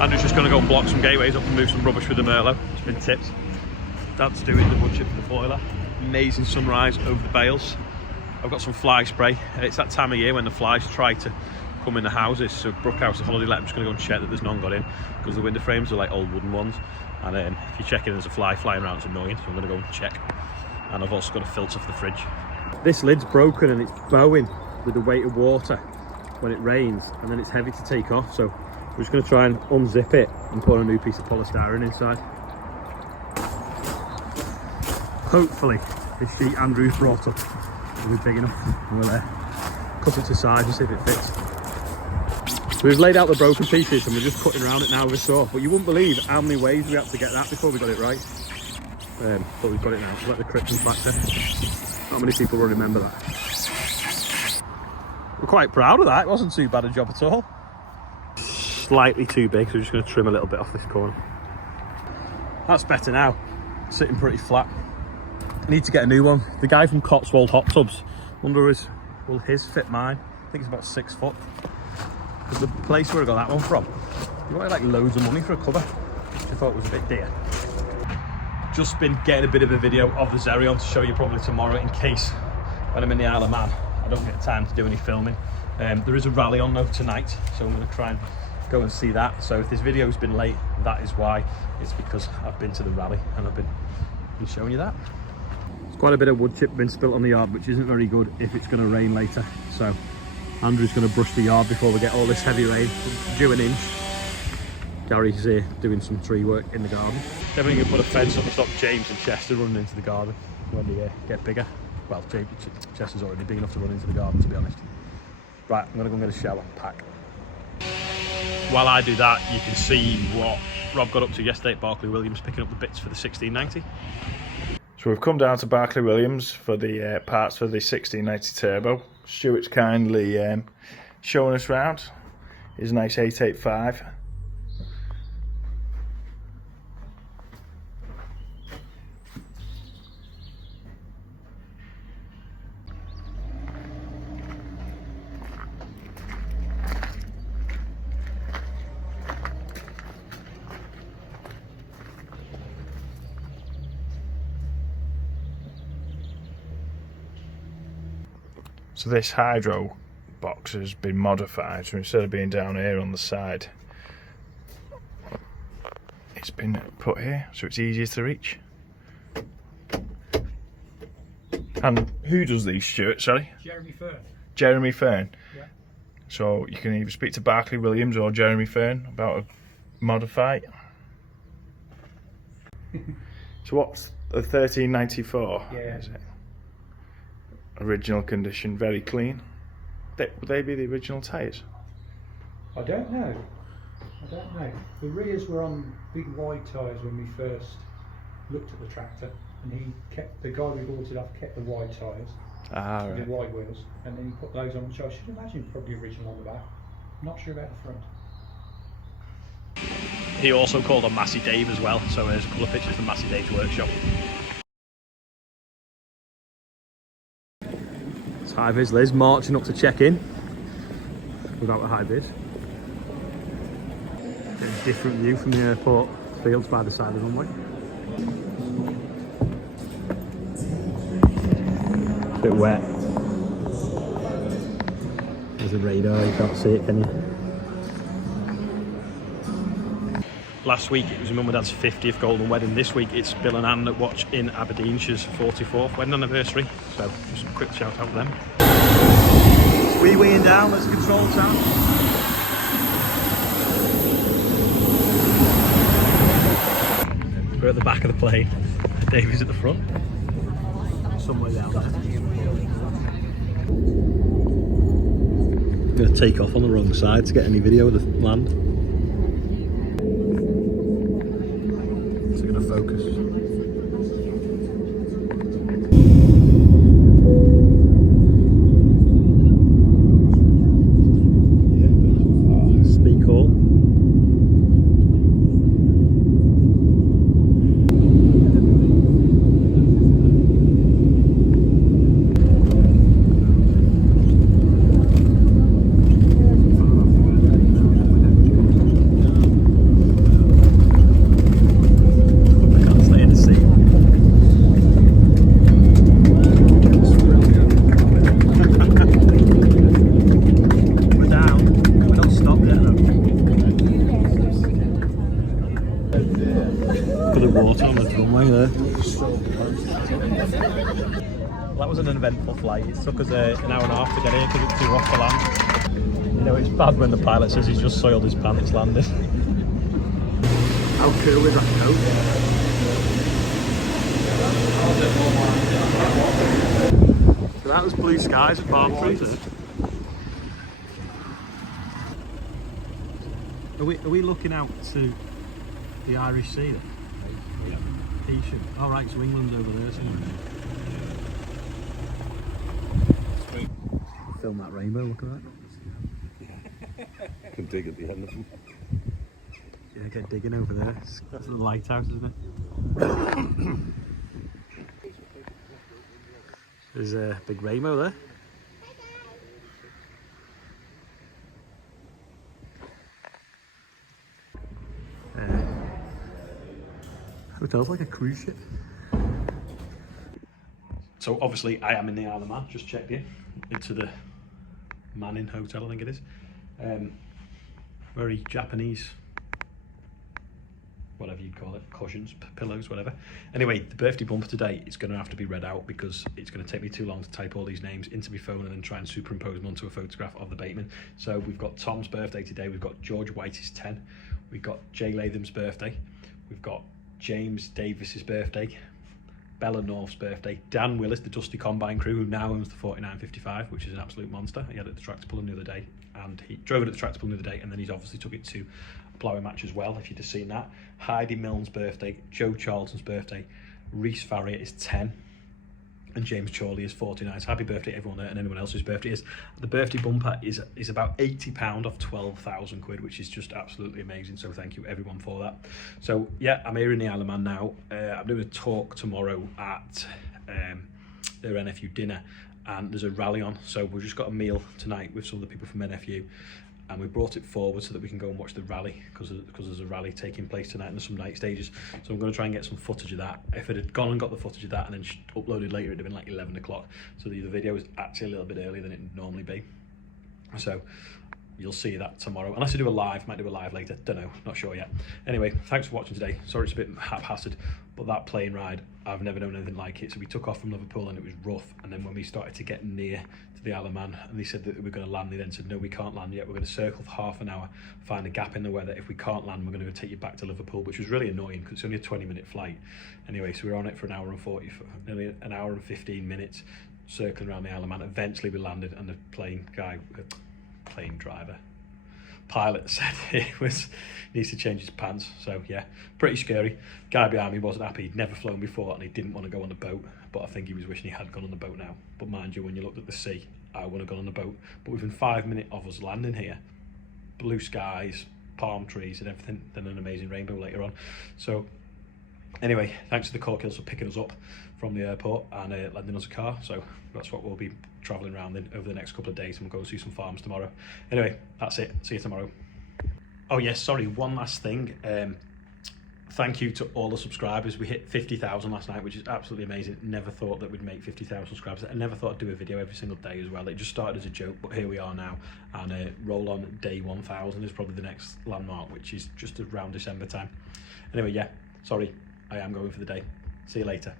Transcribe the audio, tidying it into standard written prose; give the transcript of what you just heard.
Andrew's just going to go and block some gateways up and move some rubbish with the Merlot. It's been tipped. Dad's doing the wood chip for the boiler. Amazing sunrise over the bales. I've got some fly spray. It's that time of year when the flies try to come in the houses. So Brookhouse, the holiday let, I'm just going to go and check that there's none got in, because the window frames are like old wooden ones. And if you're checking there's a fly flying around, it's annoying. So I'm going to go and check. And I've also got a filter for the fridge. This lid's broken and it's bowing with the weight of water when it rains, and then it's heavy to take off. So we're just going to try and unzip it and put a new piece of polystyrene inside. Hopefully this sheet Andrew's brought up will be big enough, and we'll cut it to size and see if it fits. So we've laid out the broken pieces and we're just cutting around it now with a saw, but you wouldn't believe how many ways we had to get that before we got it right. But we've got it now, so let the Krypton factor. Not many people will remember that. We're quite proud of that, it wasn't too bad a job at all. Slightly too big, so we're just going to trim a little bit off this corner. That's better now, sitting pretty flat. I need to get a new one. The guy from Cotswold Hot Tubs, wonder will his fit mine? I think it's about 6 foot. Because the place where I got that one from, you wanted like loads of money for a cover, which I thought was a bit dear. Just been getting a bit of a video of the Xerion to show you probably tomorrow, in case when I'm in the Isle of Man I don't get time to do any filming. There is a rally on though tonight, so I'm going to try and go and see that. So if this video's been late, that is why. It's because I've been to the rally and I've been showing you that. There's quite a bit of wood chip been spilt on the yard, which isn't very good if it's going to rain later. So Andrew's going to brush the yard before we get all this heavy rain, due an inch. Gary's here doing some tree work in the garden. Definitely going to put a fence up to stop James and Chester running into the garden when they get bigger. Well, Chester's already big enough to run into the garden, to be honest. Right, I'm going to go and get a shower, pack. While I do that, you can see what Rob got up to yesterday at Barcley Williams, picking up the bits for the 1690. So we've come down to Barclay Williams for the parts for the 1690 Turbo. Stuart's kindly showing us round. His nice 885. So this hydro box has been modified, so instead of being down here on the side, it's been put here so it's easier to reach. And who does these, Stuart? Sorry? Jeremy Fern. Jeremy Fern. Yeah. So you can either speak to Barclay Williams or Jeremy Fern about a modify. So what's the 1394? Yeah. Is it? Original condition, very clean. Would they be the original tyres? I don't know. The rears were on big wide tyres when we first looked at the tractor, and the guy we bought it off kept the wide tyres, right. the wide wheels, and then he put those on, which I should imagine probably original on the back. Not sure about the front. He also called on Massey Dave as well, so there's a couple of pictures from Massey Dave's workshop. High vis Liz marching up to check in without a high vis. Get a different view from the airport fields by the side of the runway. Bit wet. There's a radar, you can't see it, can you? Last week it was Mum and Dad's 50th golden wedding. This week it's Bill and Anne that watch in Aberdeenshire's 44th wedding anniversary. So just a quick shout out to them. Weeing down, let's control town. We're at the back of the plane. Davey's at the front. Somewhere down there. I'm going to take off on the wrong side to get any video of the land. Going to focus. Speak all. way there. That was an eventful flight. It took us an hour and a half to get here because it's too rough to land. You know, it's bad when the pilot says he's just soiled his pants landing. How cool is that coat? So that was blue skies at Barclay. Are we looking out to the Irish Sea then? Yeah. Haitian. All right, so England's over there somewhere. Film that rainbow, look at that. Can dig at the end of them. Yeah, get digging over there. That's the lighthouse, isn't it? There's a big rainbow there. Hotel's like a cruise ship. So obviously I am in the Isle of Man, just checked in into the Manning Hotel, I think it is. Very Japanese, whatever you'd call it, cushions, pillows, whatever. Anyway, the birthday bumper today is going to have to be read out because it's going to take me too long to type all these names into my phone and then try and superimpose them onto a photograph of the bateman. So we've got Tom's birthday today, we've got George White's 10, we've got Jay Latham's birthday, we've got James Davis's birthday, Bella North's birthday, Dan Willis, the Dusty Combine crew, who now owns the 4955, which is an absolute monster. He had it at the tractor pulling the other day, and he drove it at the tractor pulling the other day, and then he's obviously took it to a ploughing match as well, if you'd have seen that. Heidi Milne's birthday, Joe Charlton's birthday, Reese Farrier is 10, and James Chorley is 49. So happy birthday to everyone there and anyone else whose birthday is. The birthday bumper is about £80 off 12,000 quid, which is just absolutely amazing. So thank you everyone for that. So yeah, I'm here in the Isle of Man now. I'm doing a talk tomorrow at their NFU dinner, and there's a rally on. So we've just got a meal tonight with some of the people from NFU. And we brought it forward so that we can go and watch the rally because there's a rally taking place tonight and there's some night stages. So I'm going to try and get some footage of that. If it had gone and got the footage of that and then uploaded later, it'd have been like 11 o'clock. So the video is actually a little bit earlier than it would normally be. So you'll see that tomorrow. Unless I do a live, might do a live later. Don't know, not sure yet. Anyway, thanks for watching today. Sorry it's a bit haphazard, but that plane ride, I've never known anything like it. So we took off from Liverpool and it was rough. And then when we started to get near to the Isle of Man and they said that we were going to land, they then said, no, we can't land yet. We're going to circle for half an hour, find a gap in the weather. If we can't land, we're going to go take you back to Liverpool, which was really annoying because it's only a 20-minute flight. Anyway, so we were on it for nearly an hour and 15 minutes, circling around the Isle of Man. Eventually we landed and the plane driver, pilot said needs to change his pants. So yeah, pretty scary. Guy behind me wasn't happy. He'd never flown before and he didn't want to go on the boat, but I think he was wishing he had gone on the boat now. But mind you, when you looked at the sea, I would have gone on the boat. But within 5 minutes of us landing here, blue skies, palm trees and everything, then an amazing rainbow later on. So anyway, thanks to the Corkills for picking us up from the airport and lending us a car. So that's what we'll be travelling around in over the next couple of days, and we'll go and see some farms tomorrow. Anyway, that's it. See you tomorrow. Oh yes, sorry, one last thing. Thank you to all the subscribers. We hit 50,000 last night, which is absolutely amazing. Never thought that we'd make 50,000 subscribers. I never thought I'd do a video every single day as well. It just started as a joke, but here we are now. And roll on day 1,000 is probably the next landmark, which is just around December time. Anyway, yeah, sorry, I am going for the day. See you later.